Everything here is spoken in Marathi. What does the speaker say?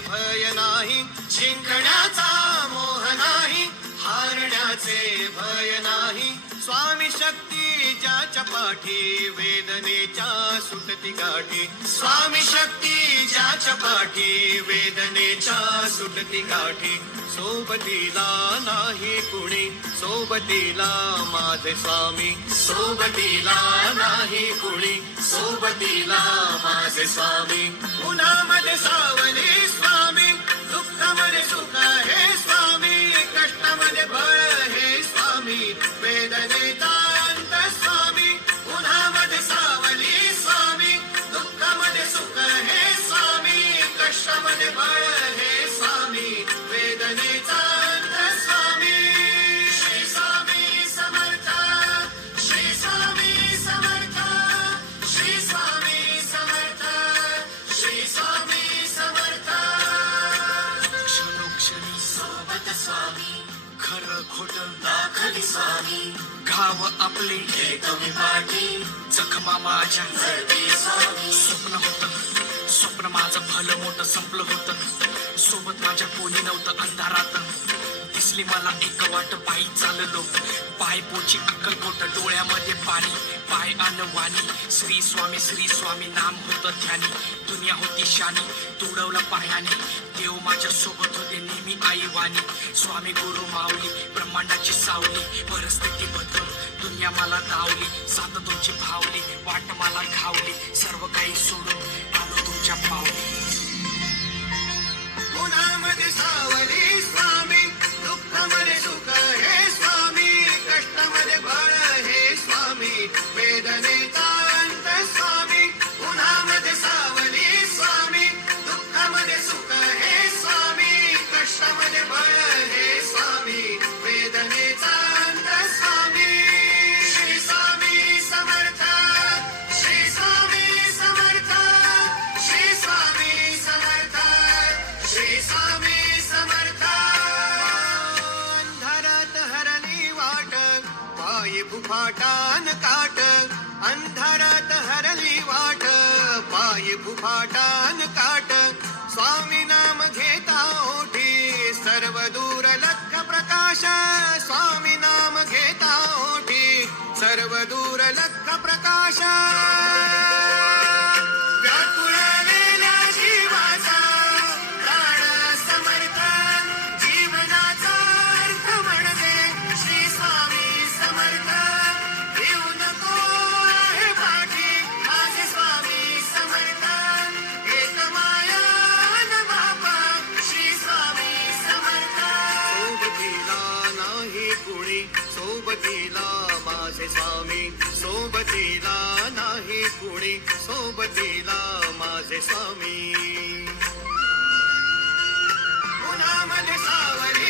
भय नाही, जिंकण्याचा मोह नाही, हारण्याचे भय नाही. स्वामी शक्ती ज्याच्या पाठी, वेदनेच्या सुटती गाठी. स्वामी शक्ती ज्याच्या पाठी, वेदनेच्या सुटती गाठी. सोबतीला नाही कुणी, सोबतीला माझे स्वामी. सोबतीला नाही कुणी, सोबतीला माझे स्वामी. उन्हामध्ये सावली स्वामी, दुःखामध्ये सुख हे स्वामी, कष्टामध्ये बळ हे स्वामी, वेदनेचा अंत स्वामी. उन्हामध्ये सावली स्वामी, दुःखामध्ये सुख हे स्वामी, कष्टामध्ये बळ हे स्वामी, वेदनेचा अंत स्वामी. श्री स्वामी समर्थ, श्री स्वामी समर्थ, श्री स्वामी समर्थ, श्री स्वामी समर्थ. क्षणोक्षणी सोबत स्वामी, खरं खोटं दाखली स्वामी, घाव आपले घेतो मी पाठी, जखमा माझ्या भरती स्वामी. स्वप्न होतं, स्वप्न माझं भलं मोठं संपलं होतं. सोबत माझ्या कोणी नव्हतं अंधारात. दिसली मला एक वाट, पायी चाललो, पाय पोची अक्कलकोट, डोळ्यामध्ये पाणी, पाय आण वाणी. श्री स्वामी नाम होतं ध्यानी. दुनिया होती शानी, तुडवलं पायाने. देव माझ्या सोबत होते नेहमी आई वाणी. स्वामी गुरु माऊली, ब्रह्मांडाची सावली. परिस्थिती बदल दुनिया मला धावली, साथ तुमची भावली, वाट मला घावली. सर्व काही सोडून आलो तुमच्या पावली. उन्हामध्ये सावली स्वामी, दुःखामध्ये सुख हे स्वामी, कष्टामध्ये बळ हे स्वामी, वेदनेचा अंत स्वामी. उन्हामध्ये सावली स्वामी, दुःखामध्ये सुख हे स्वामी, कष्टामध्ये बळ हे स्वामी, वेदनेचा अंत स्वामी. श्री स्वामी समर्थ, श्री स्वामी समर्थ, श्री स्वामी समर्थ, श्री स्वामी समर्थ. अंधारात हरली वाट, पायी फुफाटान काट. अंधारात हरली वाट, पायी फुफाटान काट. स्वामी नाम घेता ओठी, सर्व दूर लख प्रकाश. स्वामी नाम घेता ओठी, सर्व दूर लख प्रकाश. व्याकुळलेल्या जीवाचा प्राण समर्थन, जीवनाचा अर्थ म्हणजे श्री स्वामी समर्थ. येऊ नको आहे पाठी, माझे स्वामी समर्थन. एक माया न बापा, श्री स्वामी समर्थ. सोबतीला नाही कुणी, सोबतीला माझे स्वामी. सोबतीला नाही कुणी, सोबतीला माझे स्वामी. उन्हामध्ये सावली